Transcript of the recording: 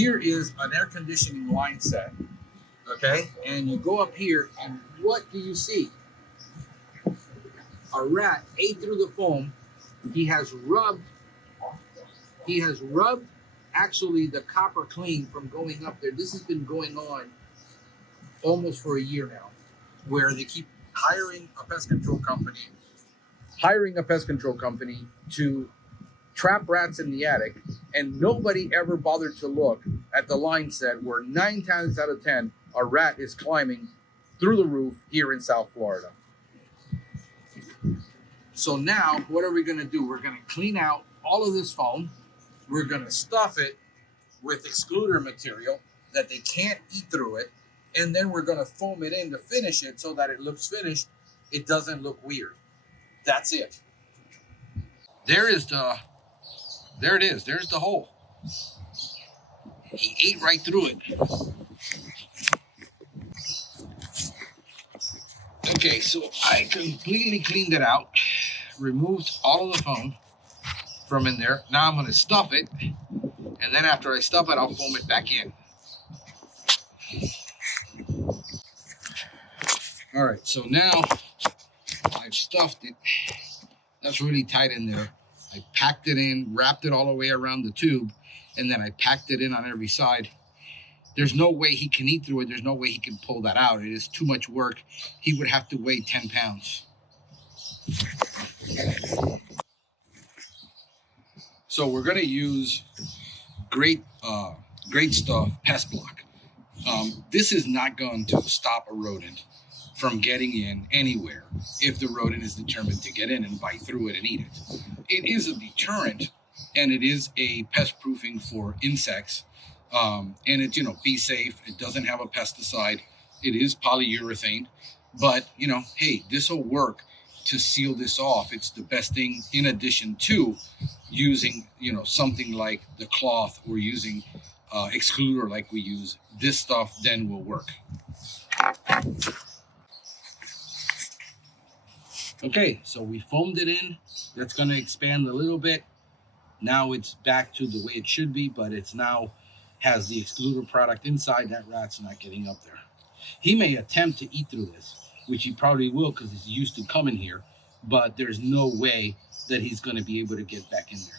here is an air conditioning line set, okay? And you go up here, and what do you see? A rat ate through the foam. He has rubbed actually the copper clean from going up there. This has been going on almost for a year now, where they keep hiring a pest control company to trap rats in the attic, and nobody ever bothered to look at the line set where 9 times out of 10 a rat is climbing through the roof here in South Florida. So now what are we going to do? We're going to clean out all of this foam. We're going to stuff it with excluder material that they can't eat through it, and then we're going to foam it in to finish it so that it looks finished. It doesn't look weird. That's it. There it is. There's the hole. He ate right through it. Okay, so I completely cleaned it out, removed all of the foam from in there. Now I'm going to stuff it, and then after I stuff it, I'll foam it back in. All right, so now I've stuffed it. That's really tight in there. I packed it in, wrapped it all the way around the tube, and then I packed it in on every side. There's no way he can eat through it. There's no way he can pull that out. It is too much work. He would have to weigh 10 pounds. So we're going to use great Stuff Pest Block. This is not going to stop a rodent from getting in anywhere if the rodent is determined to get in and bite through it and eat it. It is a deterrent, and it is a pest proofing for insects. And it's, be safe. It doesn't have a pesticide. It is polyurethane, but hey, this will work to seal this off. It's the best thing in addition to using, something like the cloth or using excluder like we use. This stuff then will work. Okay, so we foamed it in. That's going to expand a little bit. Now it's back to the way it should be, but it's now has the excluder product inside. That rat's not getting up there. He may attempt to eat through this, which he probably will because he's used to coming here, but there's no way that he's going to be able to get back in there.